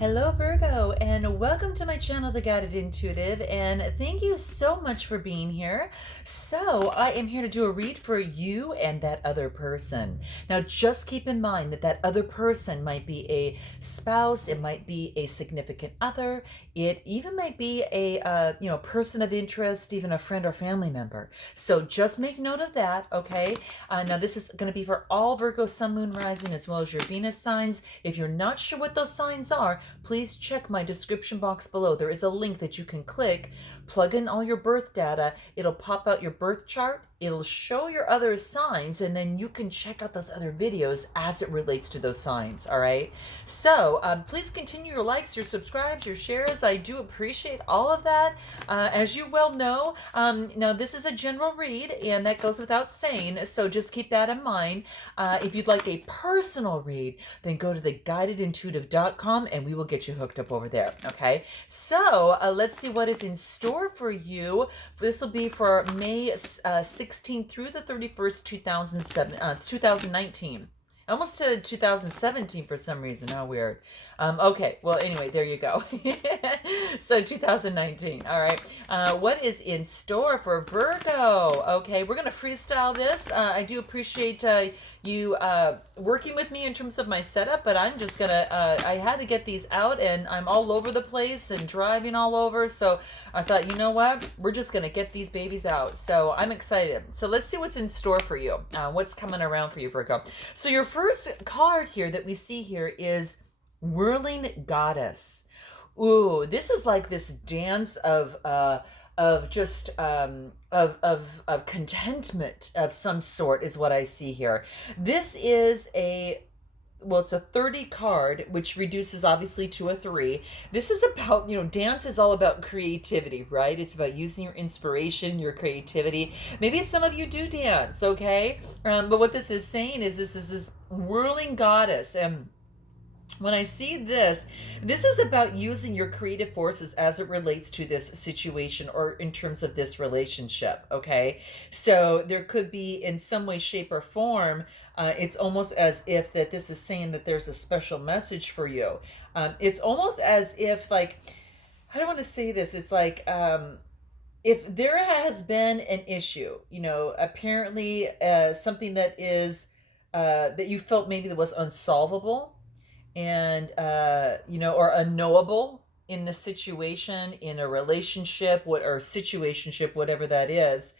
Hello Virgo, and welcome to my channel, The Guided Intuitive, and thank you so much for being here. So I am here to do a read for you and that other person. Now just keep in mind that that other person might be a spouse, it might be a significant other, it even might be a person of interest, even a friend or family member. So just make note of that, okay? Now this is going to be for all Virgo, Sun, Moon, Rising, as well as your Venus signs. If you're not sure what those signs are, please check my description box below. There is a link that you can click, plug in all your birth data. It'll pop out your birth chart. It'll show your other signs, and then you can check out those other videos as it relates to those signs, all right? So please continue your likes, your subscribes, your shares. I do appreciate all of that. As you well know, now this is a general read, and that goes without saying, so just keep that in mind. If you'd like a personal read, then go to theguidedintuitive.com, and we will get you hooked up over there, okay? So let's see what is in store for you. This will be for May 16th through the 31st, 2019. Almost to 2017 for some reason. How weird. Okay, well, anyway, there you go. So 2019. All right. What is in store for Virgo? Okay, we're going to freestyle this. I do appreciate you working with me in terms of my setup, but I'm just going to, I had to get these out, and I'm all over the place and driving all over. So I thought, you know what? We're just going to get these babies out. So I'm excited. So let's see what's in store for you. What's coming around for you, Virgo. So your first card here that we see here is Whirling Goddess. Ooh, this is like this dance of contentment of some sort is what I see here. This is it's a 30 card, which reduces obviously to a 3. This is about, dance is all about creativity, right? It's about using your inspiration, your creativity. Maybe some of you do dance, okay? But what this is saying is this is this whirling goddess. And when I see this is about using your creative forces as it relates to this situation or in terms of this relationship, okay? So there could be, in some way, shape, or form, it's almost as if that this is saying that there's a special message for you. It's almost as if, like, how do I want to say this? It's like, if there has been an issue, apparently something that is, that you felt maybe that was unsolvable, and or unknowable in the situation, in a relationship, situationship, whatever that is,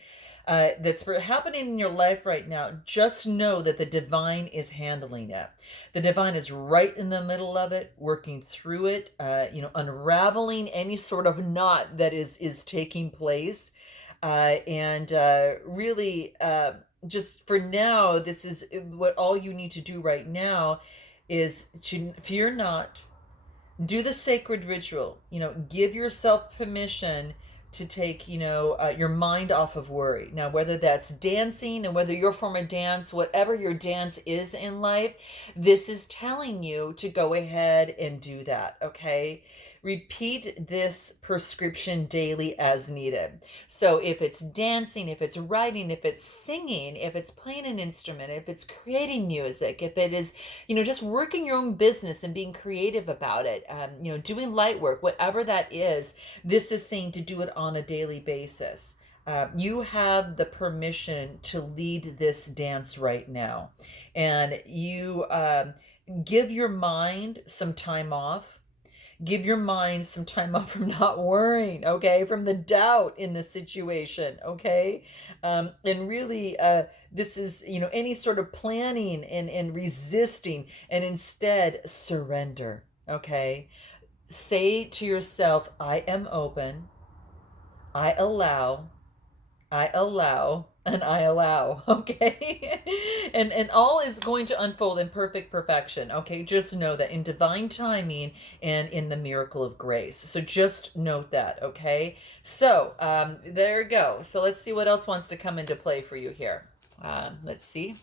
that's happening in your life right now. Just know that the divine is handling it. The divine is right in the middle of it, working through it, unraveling any sort of knot that is taking place, and really, just for now, this is what all you need to do right now is to fear not, do the sacred ritual, give yourself permission to take, your mind off of worry. Now, whether that's dancing and whether your form of dance, whatever your dance is in life, this is telling you to go ahead and do that, okay? Repeat this prescription daily as needed. So if it's dancing, if it's writing, if it's singing, if it's playing an instrument, if it's creating music, if it is, just working your own business and being creative about it, doing light work, whatever that is, this is saying to do it on a daily basis. You have the permission to lead this dance right now. And you give your mind some time off. Give your mind some time off from not worrying, okay? From the doubt in the situation, okay? And really, this is, any sort of planning and resisting, and instead surrender, okay? Say to yourself, I am open, I allow, and I allow, okay? and all is going to unfold in perfect perfection, okay? Just know that in divine timing and in the miracle of grace. So just note that, okay? So there you go. So let's see what else wants to come into play for you here. Let's see.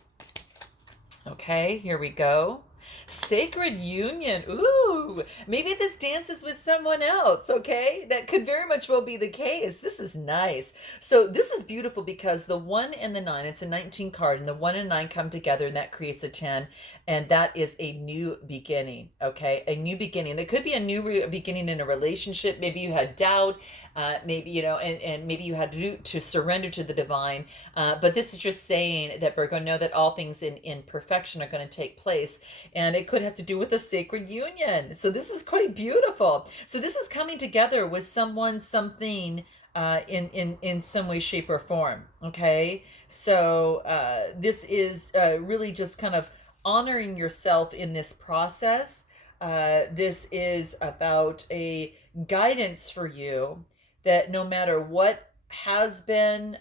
Okay, here we go. Sacred union. Ooh, maybe this dance is with someone else, okay? That could very much well be the case. This is nice. So this is beautiful because the 1 and the 9, it's a 19 card, and the 1 and 9 come together and that creates a 10, and that is a new beginning, okay? A new beginning. It could be a new beginning in a relationship. Maybe you had doubt, maybe, and maybe you had to surrender to the divine. But this is just saying that we're going to know that all things in perfection are going to take place. And it could have to do with a sacred union. So this is quite beautiful. So this is coming together with someone, something, in some way, shape, or form. Okay. So this is really just kind of honoring yourself in this process. This is about a guidance for you that no matter what has been,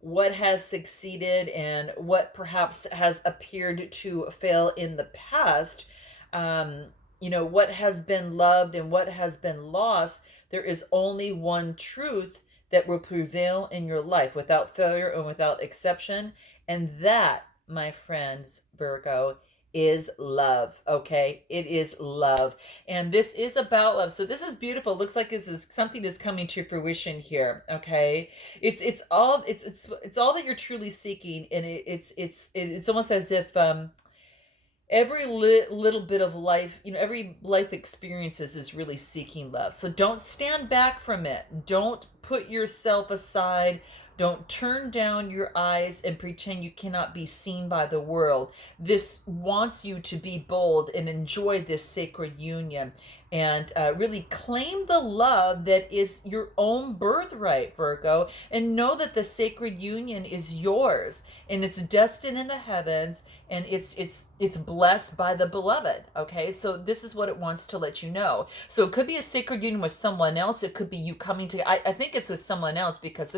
what has succeeded and what perhaps has appeared to fail in the past, what has been loved and what has been lost, there is only one truth that will prevail in your life without failure and without exception. And that, my friends, Virgo, is love. Okay, it is love, and this is about love. So this is beautiful. Looks like this is something is coming to fruition here. Okay, it's all that you're truly seeking, and it's almost as if every little bit of life, every life experiences is really seeking love. So don't stand back from it. Don't put yourself aside. Don't turn down your eyes and pretend you cannot be seen by the world. This wants you to be bold and enjoy this sacred union and really claim the love that is your own birthright, Virgo, and know that the sacred union is yours and it's destined in the heavens and it's blessed by the beloved. Okay, so this is what it wants to let you know. So it could be a sacred union with someone else. It could be you coming to. I think it's with someone else because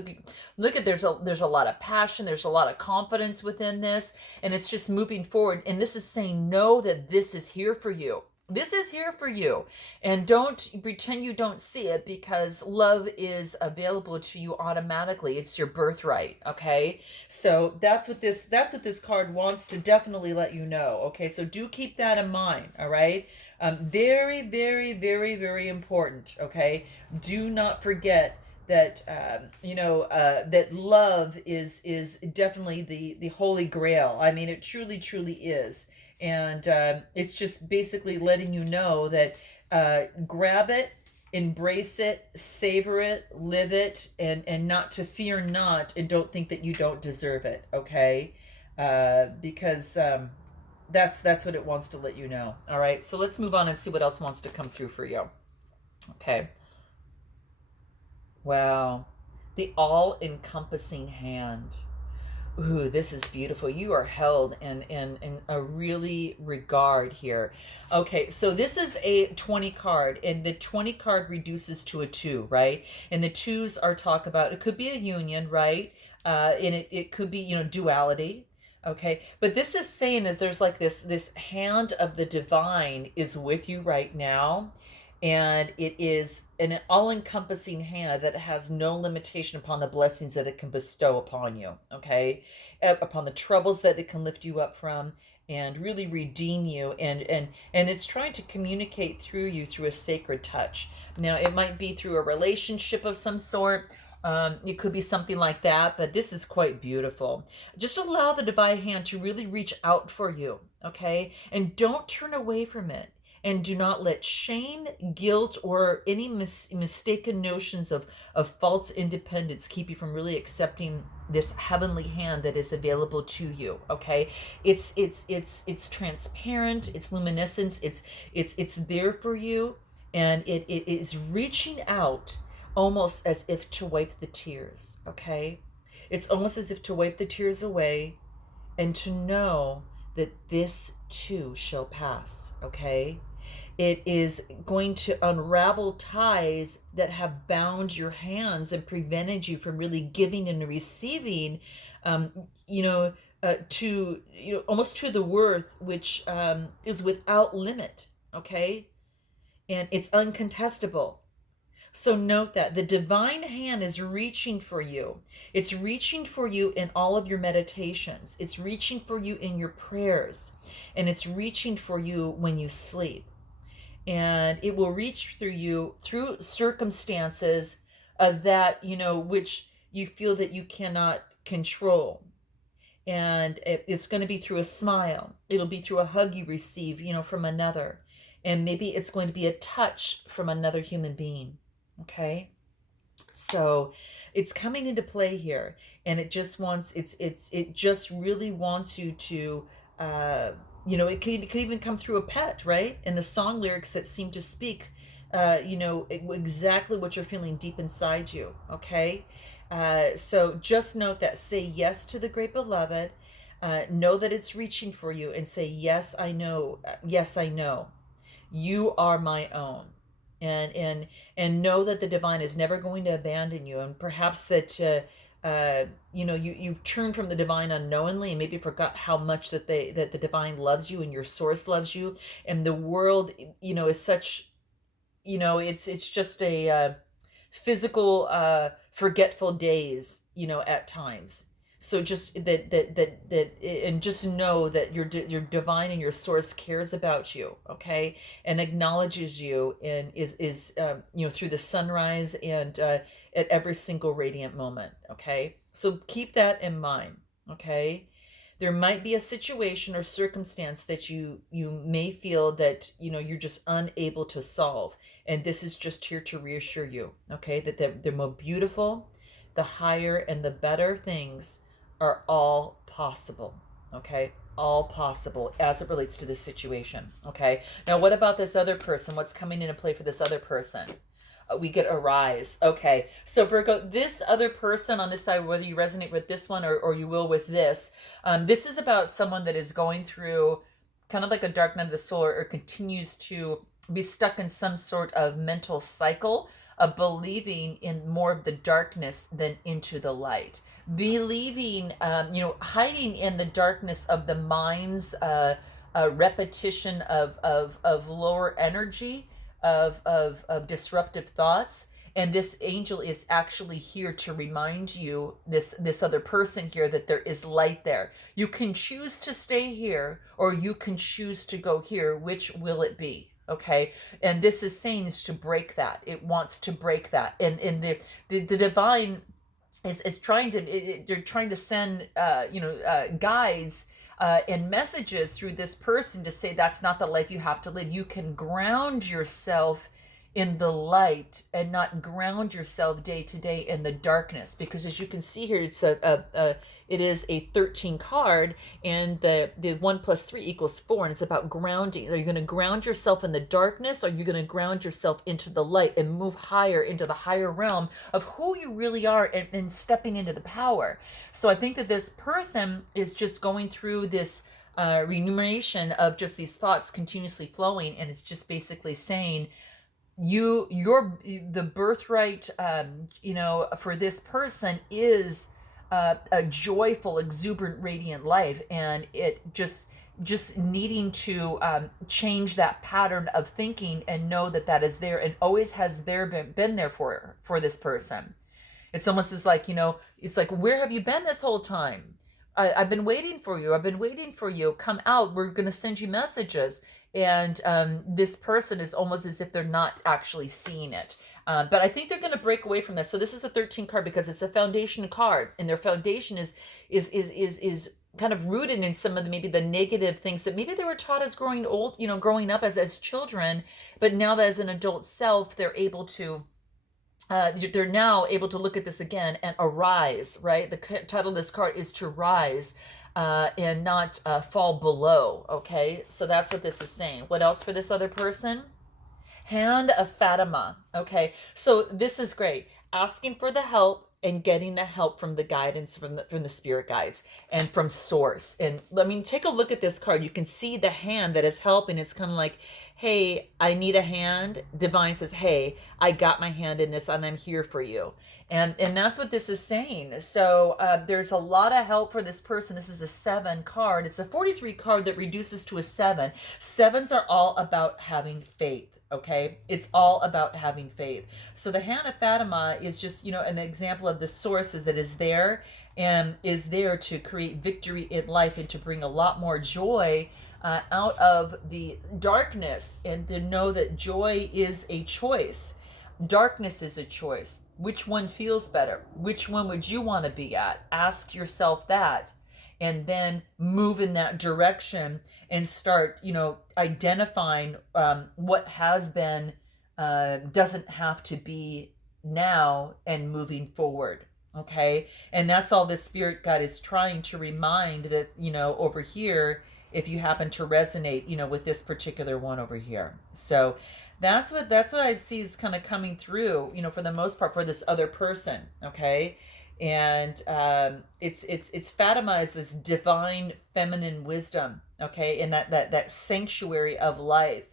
look at there's a lot of passion. There's a lot of confidence within this, and it's just moving forward. And this is saying know that this is here for you. This is here for you, and don't pretend you don't see it because love is available to you automatically. It's your birthright. Okay, so that's what this card wants to definitely let you know. Okay, so do keep that in mind. All right, very, very, very, very important. Okay, do not forget that that love is definitely the holy grail. I mean, it truly, truly is. And it's just basically letting you know that grab it, embrace it, savor it, live it, and not to fear not, and don't think that you don't deserve it. Okay, because that's what it wants to let you know. All right, so let's move on and see what else wants to come through for you. Okay. Wow, the all-encompassing hand. Ooh, this is beautiful. You are held in a really regard here. Okay, so this is a 20 card, and the 20 card reduces to a 2, right? And the 2s are talk about, it could be a union, right? And it could be, duality. Okay, but this is saying that there's like this hand of the divine is with you right now, and it is an all-encompassing hand that has no limitation upon the blessings that it can bestow upon you. Okay, upon the troubles that it can lift you up from and really redeem you, and it's trying to communicate through you through a sacred touch. Now it might be through a relationship of some sort. It could be something like that, but this is quite beautiful. Just allow the divine hand to really reach out for you, okay? And don't turn away from it. And do not let shame, guilt, or any mistaken notions of false independence keep you from really accepting this heavenly hand that is available to you. Okay, it's transparent, it's luminescence, it's there for you, and it is reaching out almost as if to wipe the tears. Okay, it's almost as if to wipe the tears away, and to know that this too shall pass. Okay. It is going to unravel ties that have bound your hands and prevented you from really giving and receiving, to almost to the worth which is without limit. Okay, and it's uncontestable. So note that the divine hand is reaching for you. It's reaching for you in all of your meditations. It's reaching for you in your prayers. And it's reaching for you when you sleep. And it will reach through you through circumstances that, which you feel that you cannot control. And it's going to be through a smile. It'll be through a hug you receive, from another. And maybe it's going to be a touch from another human being. Okay? So it's coming into play here, and it just wants it just really wants you to it could even come through a pet, right? And the song lyrics that seem to speak exactly what you're feeling deep inside you. Okay? So just note that. Say yes to the great beloved. Know that it's reaching for you, and say, yes, I know. Yes, I know. You are my own. And know that the divine is never going to abandon you. And perhaps that you've turned from the divine unknowingly, and maybe forgot how much that the divine loves you, and your source loves you, and the world is such, it's just a physical forgetful days, at times. So just that and just know that your divine and your source cares about you, okay, and acknowledges you, and is through the sunrise, and at every single radiant moment, okay. So keep that in mind, okay. There might be a situation or circumstance that you may feel that you're just unable to solve, and this is just here to reassure you, okay, that the more beautiful, the higher, and the better things are all possible, okay? All possible as it relates to this situation, okay? Now, what about this other person? What's coming into play for this other person? We get arise. Okay, so Virgo, this other person on this side, whether you resonate with this one or you will with this is about someone that is going through kind of like a dark night of the soul, or continues to be stuck in some sort of mental cycle of believing in more of the darkness than into the light. Believing, hiding in the darkness of the mind's repetition of lower energy, of disruptive thoughts. And this angel is actually here to remind you, this other person here, that there is light there. You can choose to stay here, or you can choose to go here. Which will it be? Okay, and this is saying is to break that. It wants to break that, and the divine is trying to, they're trying to send guides and messages through this person to say that's not the life you have to live. You can ground yourself in the light and not ground yourself day to day in the darkness, because as you can see here, it's it is a 13 card, and the 1 + 3 = 4, and it's about grounding. Are you going to ground yourself in the darkness, or are you going to ground yourself into the light and move higher into the higher realm of who you really are, and stepping into the power? So I think that this person is just going through this remuneration of just these thoughts continuously flowing, and it's just basically saying, the birthright for this person is a joyful, exuberant, radiant life, and it just needing to change that pattern of thinking, and know that is there, and always has been there for this person. It's almost as like, it's like, where have you been this whole time? I've been waiting for you. I've been waiting for you. Come out. We're going to send you messages. And this person is almost as if they're not actually seeing it. But I think they're going to break away from this. So this is a 13 card because it's a foundation card, and their foundation is kind of rooted in some of maybe the negative things that maybe they were taught as growing up as children, but now that as an adult self, they're able to. They're now able to look at this again and arise, right? The title of this card is to rise and not fall below, okay? So that's what this is saying. What else for this other person? Hand of Fatima, okay? So this is great. Asking for the help and getting the help from the guidance from the spirit guides and from source. And I mean, take a look at this card. You can see the hand that is helping. It's kind of like hey, I need a hand, divine says, hey, I got my hand in this and I'm here for you. And that's what this is saying. So there's a lot of help for this person. This is a 7 card. It's a 43 card that reduces to a 7. 7s are all about having faith. Okay, it's all about having faith. So the Hand of Fatima is just, an example of the sources that is there and is there to create victory in life and to bring a lot more joy out of the darkness, and to know that joy is a choice. Darkness is a choice. Which one feels better? Which one would you want to be at? Ask yourself that, and then move in that direction and start, identifying what has been, doesn't have to be now, and moving forward. Okay. And that's all the spirit guide is trying to remind that, over here, if you happen to resonate, with this particular one over here. So that's what I see is kind of coming through, for the most part, for this other person. Okay. And it's Fatima is this divine feminine wisdom. Okay. And that sanctuary of life.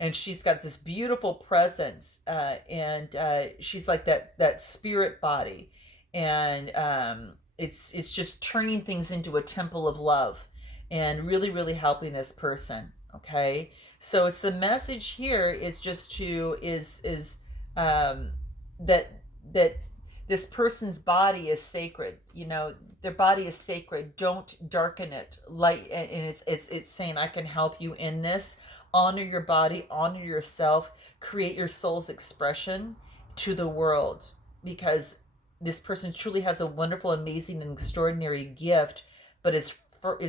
And she's got this beautiful presence, and she's like that spirit body, and it's just turning things into a temple of love, and really, really helping this person. Okay, so it's the message here is just that this person's body is sacred. Their body is sacred. Don't darken it. Light, and it's saying, I can help you in this. Honor your body, honor yourself, create your soul's expression to the world, because this person truly has a wonderful, amazing, and extraordinary gift, but is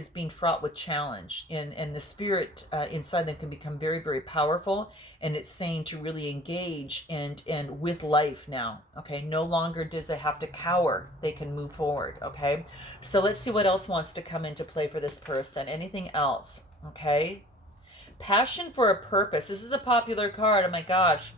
being fraught with challenge, and the spirit inside them can become very, very powerful. And it's saying to really engage and with life now. Okay, no longer does they have to cower, they can move forward. Okay, so let's see what else wants to come into play for this person. Anything else? Okay, passion for a purpose. This is a popular card. Oh my gosh,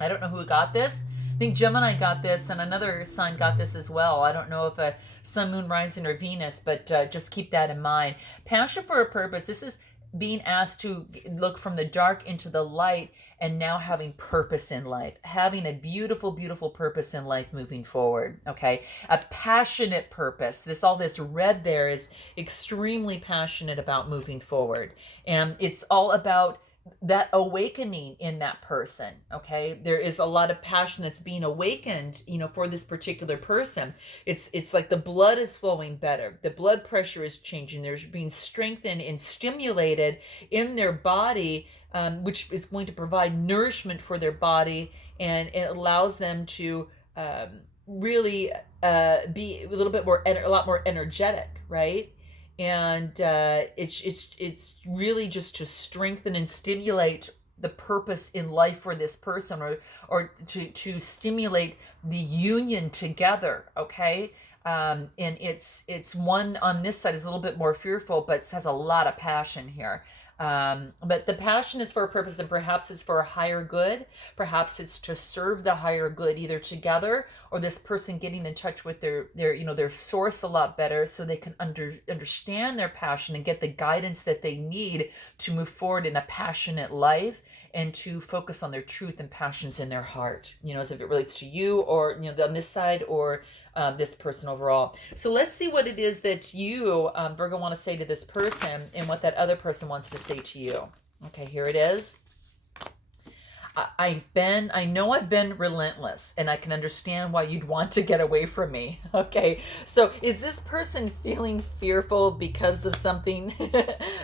I don't know who got this. I think Gemini got this, and another sign got this as well. I don't know if a Sun, Moon, Rising, or Venus, but just keep that in mind. Passion for a purpose. This is being asked to look from the dark into the light, and now having purpose in life, having a beautiful, beautiful purpose in life moving forward. Okay, a passionate purpose. All this red there is extremely passionate about moving forward, and it's all about that awakening in that person. Okay, there is a lot of passion that's being awakened, for this particular person. It's like the blood is flowing better, the blood pressure is changing, they're being strengthened and stimulated in their body, which is going to provide nourishment for their body, and it allows them to really be a little bit more, a lot more energetic, right? And it's really just to strengthen and stimulate the purpose in life for this person, or to stimulate the union together. Okay, and it's one on this side is a little bit more fearful, but it has a lot of passion here. But the passion is for a purpose, and perhaps it's for a higher good. Perhaps it's to serve the higher good, either together, or this person getting in touch with their source a lot better, so they can understand their passion and get the guidance that they need to move forward in a passionate life, and to focus on their truth and passions in their heart, as if it relates to you, or on this side, or this person overall. So let's see what it is that you, Virgo, want to say to this person, and what that other person wants to say to you. Okay, here it is. I know I've been relentless, and I can understand why you'd want to get away from me. Okay, so is this person feeling fearful because of something,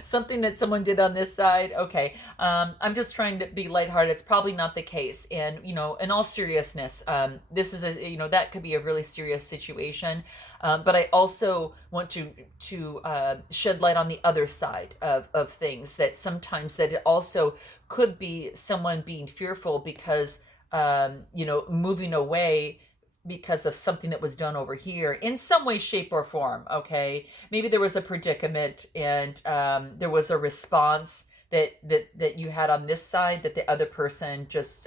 something that someone did on this side? Okay, I'm just trying to be lighthearted. It's probably not the case, and in all seriousness, this is that could be a really serious situation. But I also want to shed light on the other side of things, that sometimes that it also could be someone being fearful because, moving away because of something that was done over here in some way, shape, or form. Okay, maybe there was a predicament, and there was a response that you had on this side, that the other person just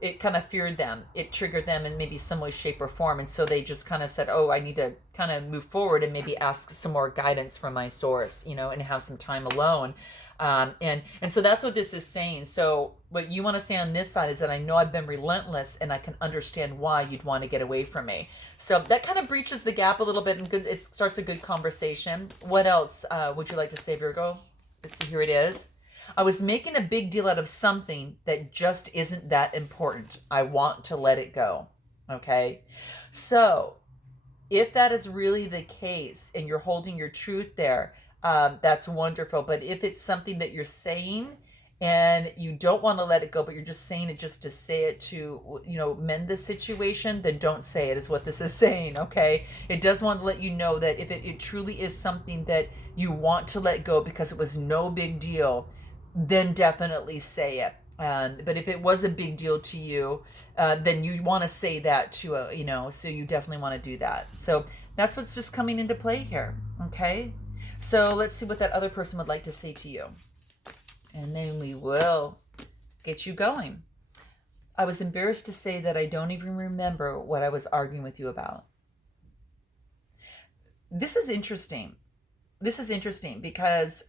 it kind of feared them. It triggered them in maybe some way, shape, or form. And so they just kind of said, oh, I need to kind of move forward and maybe ask some more guidance from my source, and have some time alone. And so that's what this is saying. So what you want to say on this side is that I know I've been relentless and I can understand why you'd want to get away from me. So that kind of breaches the gap a little bit, and it starts a good conversation. What else would you like to say, Virgo? Let's see, here it is. I was making a big deal out of something that just isn't that important. I want to let it go. Okay? So if that is really the case and you're holding your truth there, that's wonderful. But if it's something that you're saying and you don't want to let it go, but you're just saying it just to say it to, mend the situation, then don't say it, is what this is saying, okay? It does want to let you know that if it truly is something that you want to let go because it was no big deal, then definitely say it. But if it was a big deal to you, then you want to say that to so you definitely want to do that. So that's what's just coming into play here, okay? So let's see what that other person would like to say to you. And then we will get you going. I was embarrassed to say that I don't even remember what I was arguing with you about. This is interesting. This is interesting because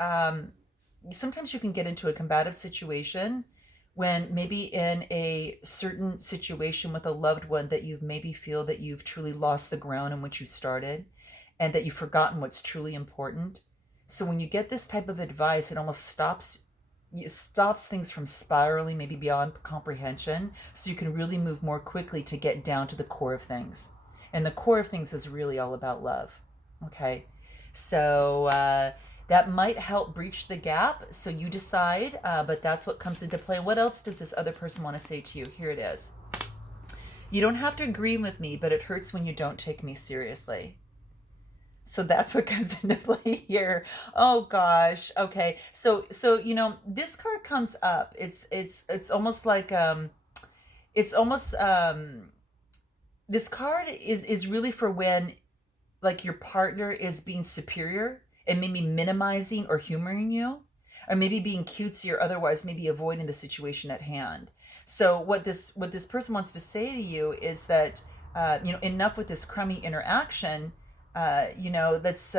sometimes you can get into a combative situation when maybe in a certain situation with a loved one that you maybe feel that you've truly lost the ground in which you started and that you've forgotten what's truly important. So when you get this type of advice, it almost stops things from spiraling maybe beyond comprehension, so you can really move more quickly to get down to the core of things. And the core of things is really all about love. Okay? So that might help breach the gap, so you decide, but that's what comes into play. What else does this other person want to say to you? Here it is. You don't have to agree with me, but it hurts when you don't take me seriously. So that's what comes into play here. Oh gosh. Okay. So this card comes up. It's almost like this card is really for when like your partner is being superior and maybe minimizing or humoring you, or maybe being cutesy or otherwise maybe avoiding the situation at hand. So what this person wants to say to you is that enough with this crummy interaction. Let's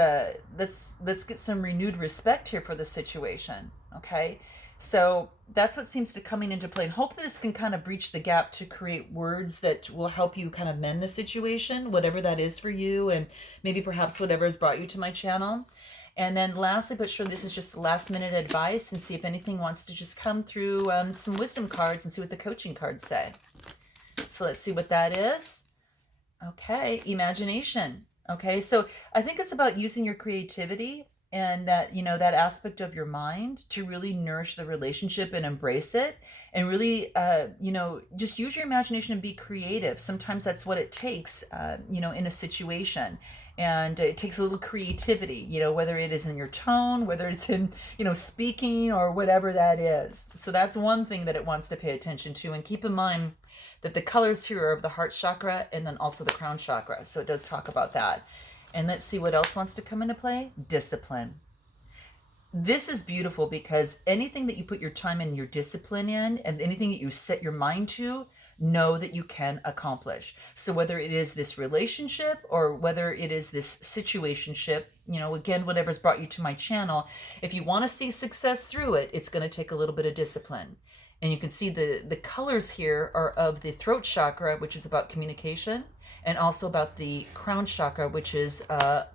get some renewed respect here for the situation. Okay, so that's what seems to coming into play, and hopefully this can kind of breach the gap to create words that will help you kind of mend the situation, whatever that is for you, and maybe perhaps whatever has brought you to my channel. And then lastly, but sure, this is just the last minute advice, and see if anything wants to just come through some wisdom cards and see what the coaching cards say. So let's see what that is. Okay, imagination. Okay, so I think it's about using your creativity and that, that aspect of your mind to really nourish the relationship and embrace it, and really, just use your imagination and be creative. Sometimes that's what it takes, in a situation. And it takes a little creativity, whether it is in your tone, whether it's in, speaking or whatever that is. So that's one thing that it wants to pay attention to. And keep in mind that the colors here are of the heart chakra and then also the crown chakra. So it does talk about that. And let's see what else wants to come into play. Discipline. This is beautiful because anything that you put your time and your discipline in, and anything that you set your mind to, know that you can accomplish. So whether it is this relationship or whether it is this situationship, again, whatever's brought you to my channel, if you want to see success through it, it's going to take a little bit of discipline. And you can see the colors here are of the throat chakra, which is about communication, and also about the crown chakra, which is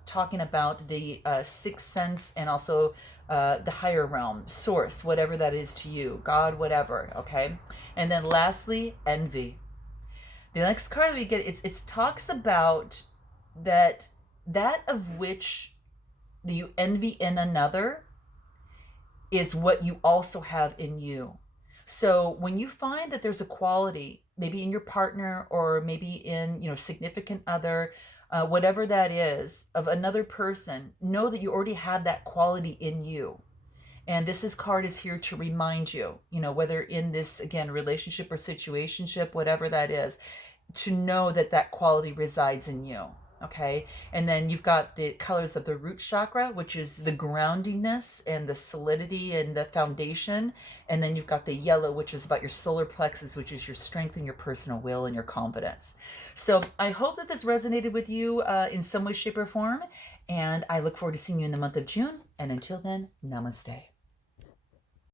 talking about the sixth sense, and also the higher realm, source, whatever that is to you, God, whatever, okay? And then lastly, envy. The next card we get, it talks about that of which you envy in another is what you also have in you. So when you find that there's a quality, maybe in your partner or maybe in, significant other, whatever that is, of another person, know that you already have that quality in you. And this card is here to remind you, whether in this, again, relationship or situationship, whatever that is, to know that quality resides in you. Okay. And then you've got the colors of the root chakra, which is the groundingness and the solidity and the foundation. And then you've got the yellow, which is about your solar plexus, which is your strength and your personal will and your confidence. So I hope that this resonated with you in some way, shape, or form. And I look forward to seeing you in the month of June. And until then, namaste.